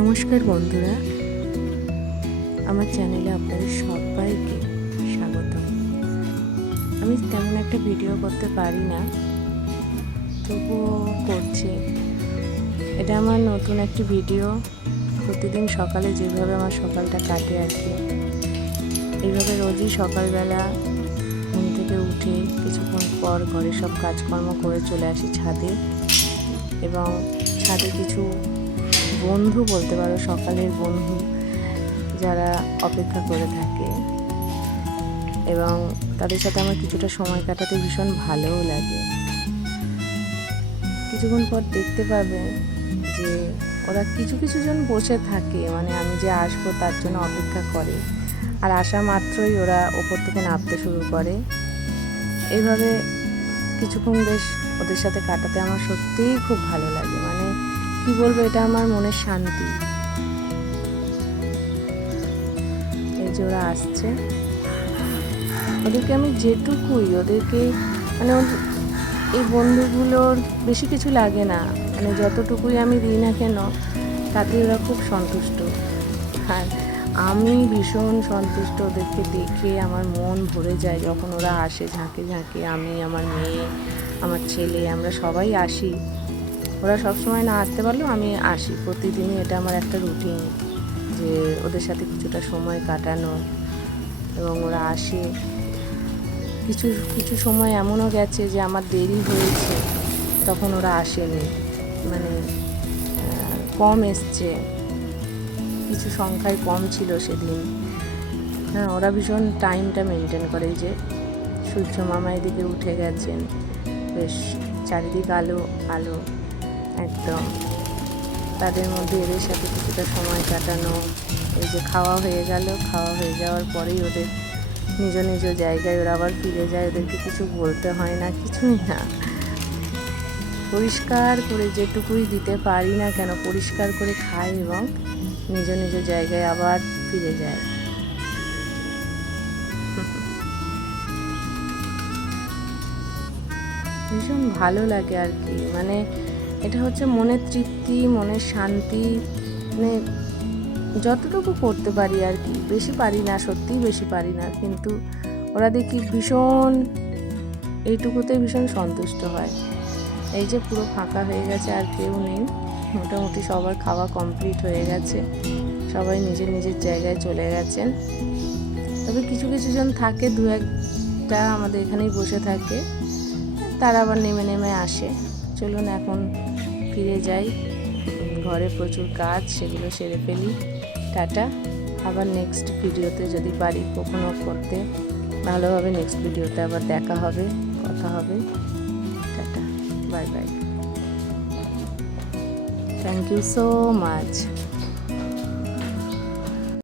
নমস্কার বন্ধুরা, আমার চ্যানেলে আপনাদের সবাইকে স্বাগত। আমি তেমন একটা ভিডিও করতে পারি না, তবুও করছি। এটা আমার নতুন একটি ভিডিও। প্রতিদিন সকালে যেভাবে আমার সকালটা কাটে আর কি, এইভাবে রোজই সকালবেলা ঘুম থেকে উঠে কিছুক্ষণ পর ঘরে সব কাজকর্ম করে চলে আসি ছাদে, এবং ছাদে কিছু বন্ধু বলতে পারো, সকালের বন্ধু যারা অপেক্ষা করে থাকে, এবং তাদের সাথে আমার কিছুটা সময় কাটাতে ভীষণ ভালোও লাগে। কিছুক্ষণ পর দেখতে পাবে যে ওরা কিছু জন বসে থাকে, মানে আমি যে আসবো তার জন্য অপেক্ষা করে, আর আসা মাত্রই ওরা ওপর থেকে নামতে শুরু করে। এইভাবে কিছুক্ষণ বেশ ওদের সাথে কাটাতে আমার সত্যিই খুব ভালো লাগে। মানে কি বলবো, এটা আমার মনের শান্তি। এই যে ওরা আসছে, ওদেরকে আমি যেটুকুই ওদেরকে মানে এই বন্ধুগুলোর বেশি কিছু লাগে না, মানে যতটুকুই আমি দিই না কেন তাতে ওরা খুব সন্তুষ্ট। আর আমি ভীষণ সন্তুষ্ট, ওদেরকে দেখে আমার মন ভরে যায় যখন ওরা আসে ঝাঁকে ঝাঁকে। আমি, আমার মেয়ে, আমার ছেলে, আমরা সবাই আসি। ওরা সবসময় না আসতে পারলেও আমি আসি প্রতিদিনই। এটা আমার একটা রুটিন যে ওদের সাথে কিছুটা সময় কাটানো, এবং ওরা আসে। কিছু সময় এমনও গেছে যে আমার দেরি হয়েছে, তখন ওরা আসেনি, মানে কম এসছে, কিছু সংখ্যায় কম ছিল সেদিন। হ্যাঁ, ওরা ভীষণ টাইমটা মেনটেন করে। যে সূর্য মামা এদিকে উঠে গেছেন, বেশ চারিদিক আলো আলো একদম। তাদের মধ্যে এদের সাথে কিছুটা সময় কাটানো। এই যে খাওয়া হয়ে গেল, খাওয়া হয়ে যাওয়ার পরেই ওদের নিজ নিজ জায়গায় ওরা আবার ফিরে যায়। ওদেরকে কিছু বলতে হয় না, কিছুই না। পরিষ্কার করে যেটুকুই দিতে পারি না কেন, পরিষ্কার করে খায় এবং নিজ নিজ জায়গায় আবার ফিরে যায়। ভীষণ ভালো লাগে আর কি। মানে এটা হচ্ছে মনের তৃপ্তি, মনের শান্তি। মানে যতটুকু করতে পারি আর কি, বেশি পারি না, সত্যিই বেশি পারি না, কিন্তু ওরা দেখি ভীষণ এইটুকুতে ভীষণ সন্তুষ্ট হয়। এই যে পুরো ফাঁকা হয়ে গেছে, আর কেউ নেই, মোটামুটি সবার খাওয়া কমপ্লিট হয়ে গেছে, সবাই নিজের নিজের জায়গায় চলে গেছেন। তবে কিছু জন থাকে, দু একটা আমাদের এখানেই বসে থাকে, তারা আবার নেমে নেমে আসে। চলুন এখন ফিরে যাই, ঘরে প্রচুর কাজ, সেগুলো সেরে ফেলি। টাটা। আবার নেক্সট ভিডিওতে যদি পারি কখনো করতে ভালোভাবে, নেক্সট ভিডিওতে আবার দেখা হবে, কথা হবে। Tata, bye bye, thank you so much.